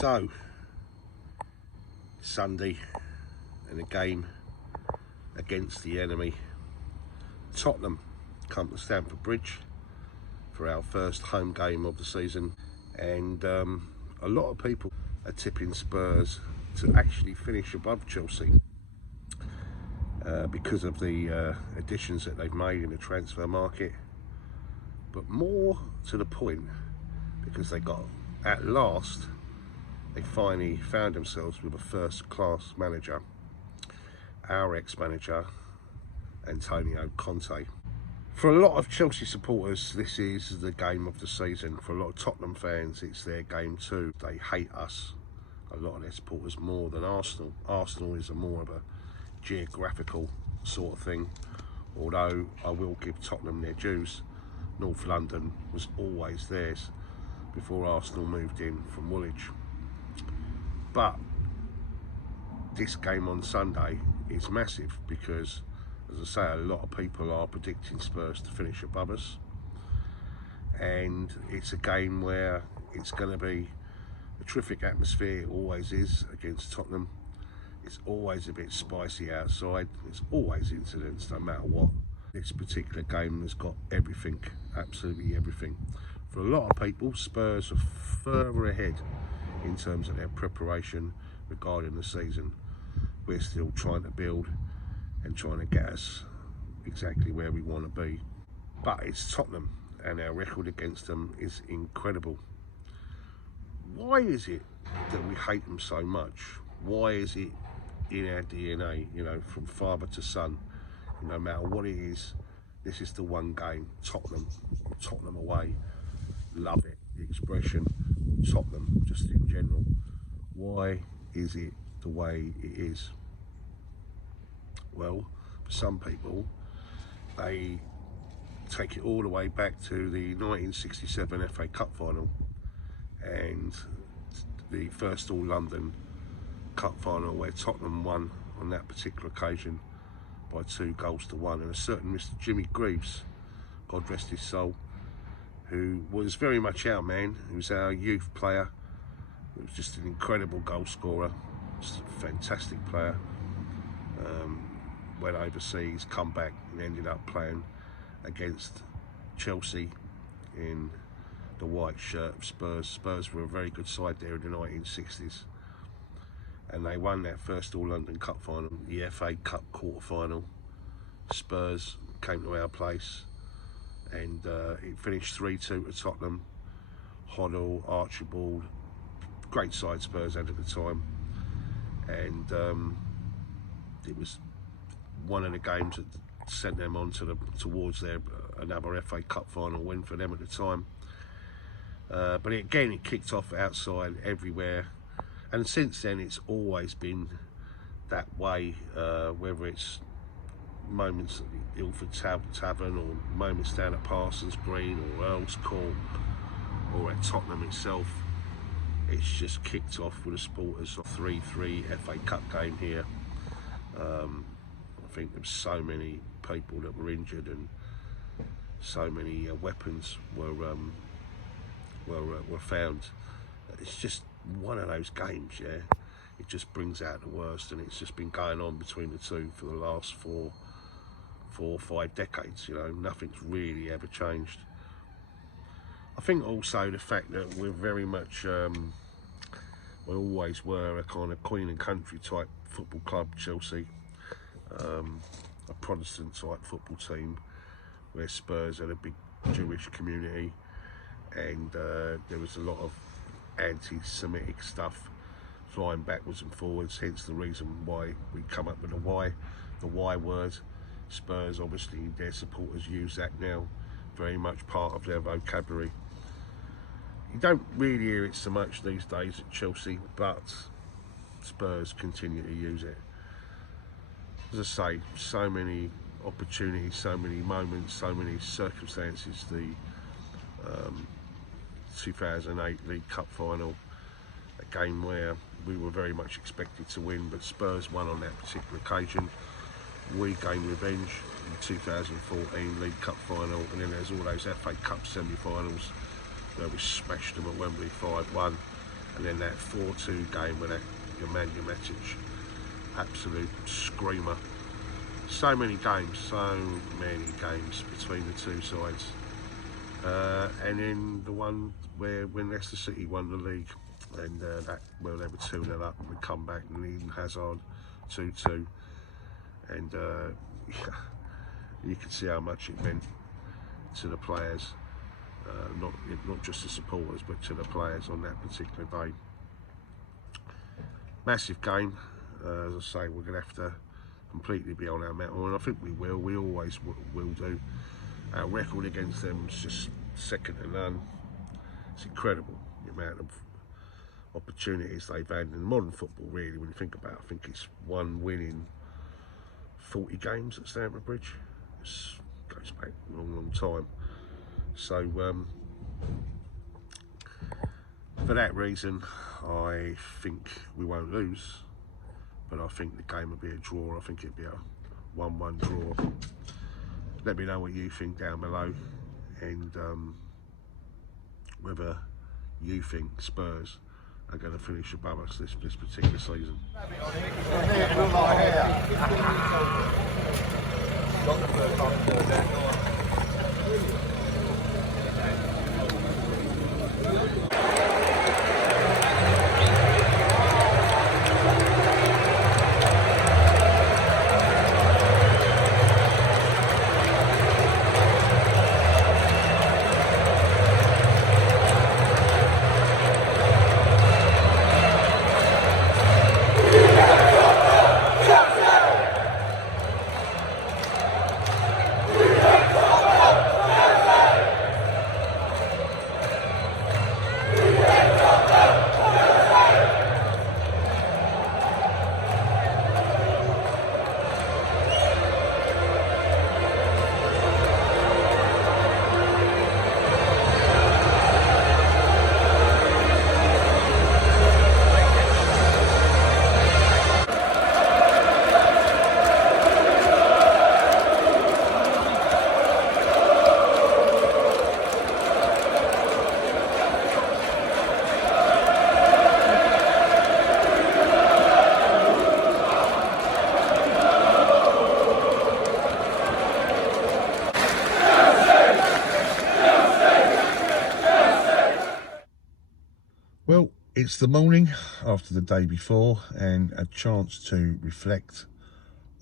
So, Sunday in a game against the enemy, Tottenham come to Stamford Bridge for our first home game of the season, and a lot of people are tipping Spurs to actually finish above Chelsea because of the additions that they've made in the transfer market, but more to the point because they got, at last, they finally found themselves with a first-class manager, our ex-manager, Antonio Conte. For a lot of Chelsea supporters, this is the game of the season. For a lot of Tottenham fans, it's their game too. They hate us, a lot of their supporters, more than Arsenal. Arsenal is more of a geographical sort of thing, although I will give Tottenham their dues. North London was always theirs before Arsenal moved in from Woolwich. But this game on Sunday is massive because, as I say, a lot of people are predicting Spurs to finish above us, and it's a game where it's going to be a terrific atmosphere. It always is against Tottenham. It's always a bit spicy outside. There's always incidents, no matter what. This particular game has got everything, absolutely everything. For a lot of people, Spurs are further ahead in terms of their preparation regarding the season. We're still trying to build and trying to get us exactly where we want to be. But it's Tottenham, and our record against them is incredible. Why is it that we hate them so much? Why is it in our DNA, you know, from father to son? No matter what it is, this is the one game. Tottenham away. Love it, the expression, Tottenham, just in general. Why is it the way it is? Well, for some people, they take it all the way back to the 1967 FA Cup final and the first All-London Cup final where Tottenham won on that particular occasion by 2-1, and a certain Mr. Jimmy Greaves, God rest his soul, who was very much our man. He was our youth player. He was just an incredible goal scorer, just a fantastic player. Went overseas, come back, and ended up playing against Chelsea in the white shirt of Spurs. Spurs were a very good side there in the 1960s, and they won that first All-London Cup final, the FA Cup quarter-final. Spurs came to our place, and it finished 3-2 to Tottenham. Hoddle, Archibald, great side Spurs had at the time, and it was one of the games that sent them on towards their another FA Cup final win for them at the time. But again, it kicked off outside everywhere, and since then it's always been that way, whether it's moments at the Ilford Tavern or moments down at Parsons Green or Earl's Court or at Tottenham itself. It's just kicked off with the supporters. 3-3 FA Cup game here. I think there were so many people that were injured and so many weapons were found. It's just one of those games, yeah. It just brings out the worst, and it's just been going on between the two for the last four or 5 decades. You know, nothing's really ever changed. I think also the fact that we're very much, we always were a kind of Queen and Country type football club, Chelsea, a Protestant type football team, where Spurs had a big Jewish community, and there was a lot of anti-Semitic stuff flying backwards and forwards, hence the reason why we come up with the Y word. Spurs, obviously, their supporters use that now, very much part of their vocabulary. You don't really hear it so much these days at Chelsea, but Spurs continue to use it. As I say, so many opportunities, so many moments, so many circumstances. The 2008 League Cup final, a game where we were very much expected to win, but Spurs won on that particular occasion. We gained revenge in the 2014 League Cup final, and then there's all those FA Cup semi-finals where we smashed them at Wembley 5-1. And then that 4-2 game with that Nemanja Matic, absolute screamer. So many games between the two sides. And then the one when Leicester City won the league, and they were 2-0 up, and we come back, and Eden Hazard 2-2, and you could see how much it meant to the players, not just the supporters, but to the players on that particular day. Massive game. As I say, we're going to have to completely be on our mettle, and I think we will. We always will do. Our record against them is just second to none. It's incredible the amount of opportunities they've had in modern football, really, when you think about it. I think it's one win in 40 games at Stamford Bridge. It goes back a long time. So for that reason, I think we won't lose, but I think the game will be a draw. I think it'll be a 1-1 draw. Let me know what you think down below, and whether you think Spurs are going to finish above us this particular season. Well, it's the morning after the day before, and a chance to reflect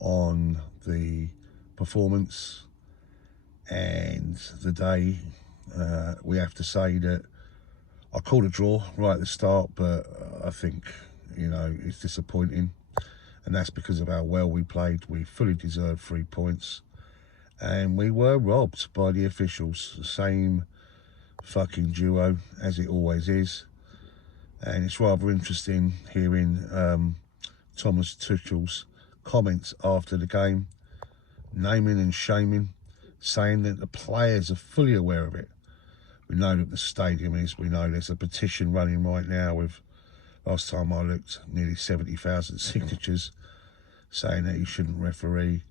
on the performance and the day. We have to say that I called a draw right at the start, but I think, it's disappointing, and that's because of how well we played. We fully deserved 3 points, and we were robbed by the officials. The same fucking duo as it always is. And it's rather interesting hearing Thomas Tuchel's comments after the game, naming and shaming, saying that the players are fully aware of it. We know that the stadium is. We know there's a petition running right now with, last time I looked, nearly 70,000 signatures saying that he shouldn't referee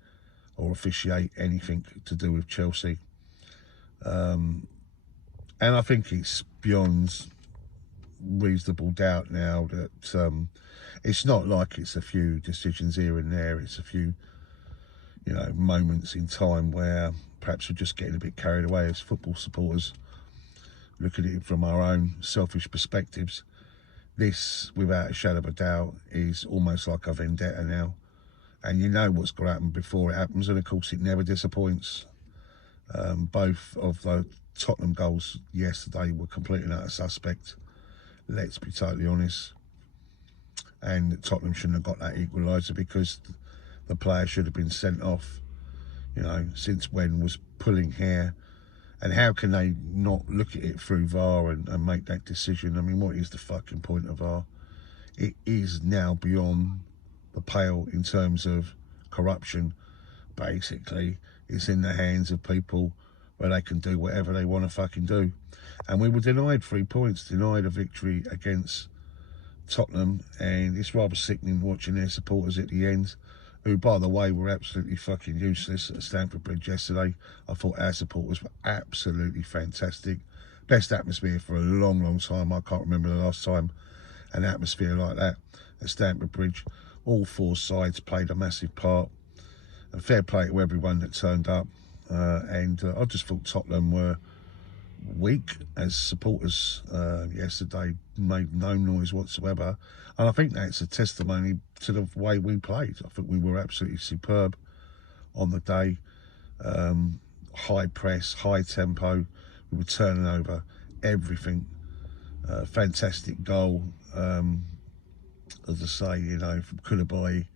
or officiate anything to do with Chelsea. And I think it's beyond reasonable doubt now that it's not like it's a few decisions here and there. It's a few moments in time where perhaps we're just getting a bit carried away as football supporters, looking at it from our own selfish perspectives. This, without a shadow of a doubt, is almost like a vendetta now, and you know what's going to happen before it happens, and of course it never disappoints. Both of the Tottenham goals yesterday were completely and utter suspect. Let's be totally honest. And Tottenham shouldn't have got that equaliser, because the player should have been sent off. Since when was pulling hair? And how can they not look at it through VAR and make that decision? I mean, what is the fucking point of VAR? It is now beyond the pale in terms of corruption. Basically, it's in the hands of people where they can do whatever they want to fucking do. And we were denied 3 points, denied a victory against Tottenham, and it's rather sickening watching their supporters at the end, who, by the way, were absolutely fucking useless at Stamford Bridge yesterday. I thought our supporters were absolutely fantastic. Best atmosphere for a long time. I can't remember the last time an atmosphere like that at Stamford Bridge. All four sides played a massive part. And fair play to everyone that turned up. I just thought Tottenham were weak as supporters yesterday, made no noise whatsoever. And I think that's a testimony to the way we played. I think we were absolutely superb on the day. High press, high tempo. We were turning over everything. Fantastic goal. As I say, you know, from Koulibaly,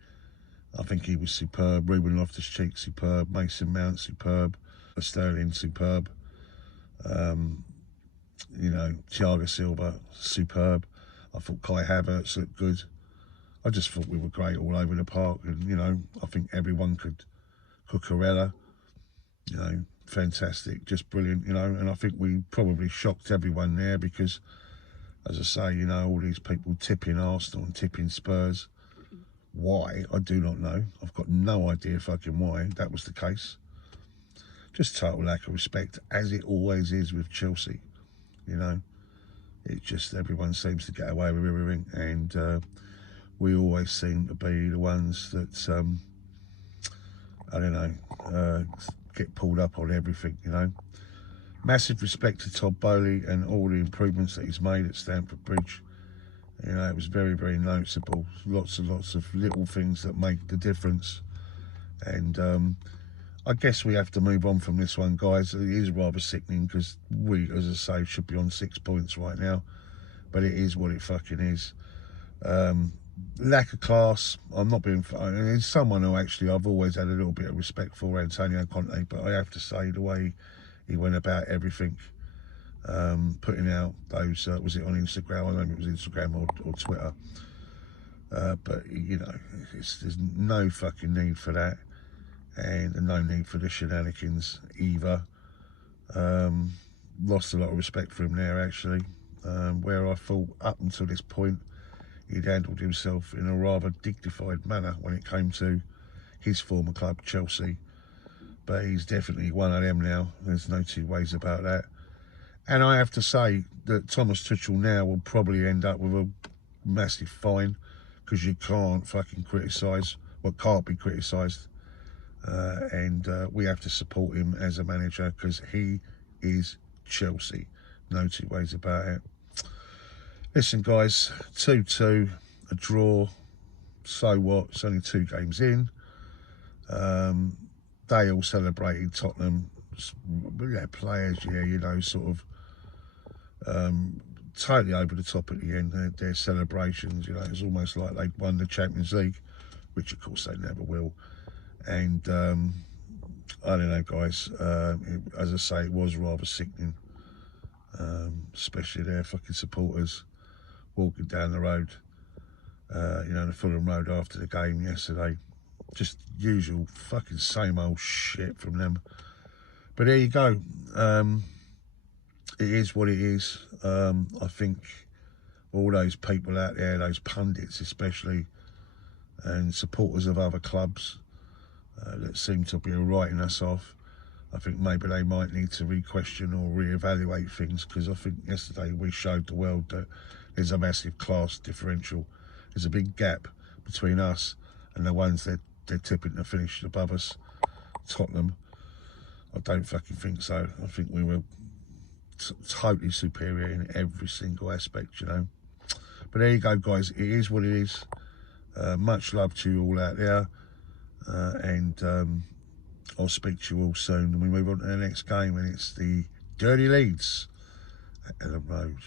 I think he was superb. Ruben Loftus-Cheek, superb. Mason Mount, superb. Sterling, superb. You know, Thiago Silva, superb. I thought Kai Havertz looked good. I just thought we were great all over the park. And, you know, I think everyone could. Cucurella, you know, fantastic, just brilliant, you know. And I think we probably shocked everyone there because, as I say, you know, all these people tipping Arsenal and tipping Spurs. Why? I do not know. I've got no idea fucking why that was the case. Just total lack of respect, as it always is with Chelsea. You know, it just, everyone seems to get away with everything, and we always seem to be the ones that, I don't know, get pulled up on everything, you know. Massive respect to Todd Bowley and all the improvements that he's made at Stamford Bridge. You know, it was very, very noticeable. Lots and lots of little things that make the difference. And I guess we have to move on from this one, guys. It is rather sickening because we, as I say, should be on 6 points right now. But it is what it fucking is. Lack of class. I'm not being funny. It's someone who actually I've always had a little bit of respect for, Antonio Conte. But I have to say, the way he went about everything, putting out those, was it on Instagram? I don't know if it was Instagram or Twitter. But, you know, there's no fucking need for that. And no need for the shenanigans either. Lost a lot of respect for him there, actually. Where I thought up until this point, he'd handled himself in a rather dignified manner when it came to his former club, Chelsea. But he's definitely one of them now. There's no two ways about that. And I have to say that Thomas Tuchel now will probably end up with a massive fine because you can't fucking criticise what can't be criticised. And we have to support him as a manager because he is Chelsea. No two ways about it. Listen, guys, 2-2, a draw. So what? It's only 2 games in. They all celebrated Tottenham. Yeah, players, yeah, you know, sort of totally over the top at the end. Their celebrations, you know, it was almost like they'd won the Champions League, which of course they never will. And I don't know, guys. As I say, it was rather sickening, especially their fucking supporters walking down the road, you know, the Fulham Road after the game yesterday. Just usual fucking same old shit from them. But there you go. It is what it is. I think all those people out there, those pundits especially, and supporters of other clubs that seem to be writing us off, I think maybe they might need to re-question or re-evaluate things, because I think yesterday we showed the world that there's a massive class differential. There's a big gap between us and the ones that they're tipping to finish above us. Tottenham, I don't fucking think so. I think we were totally superior in every single aspect, you know. But there you go, guys. It is what it is. Much love to you all out there. And I'll speak to you all soon. And we move on to the next game, and it's the Dirty Leeds at Ellen Road.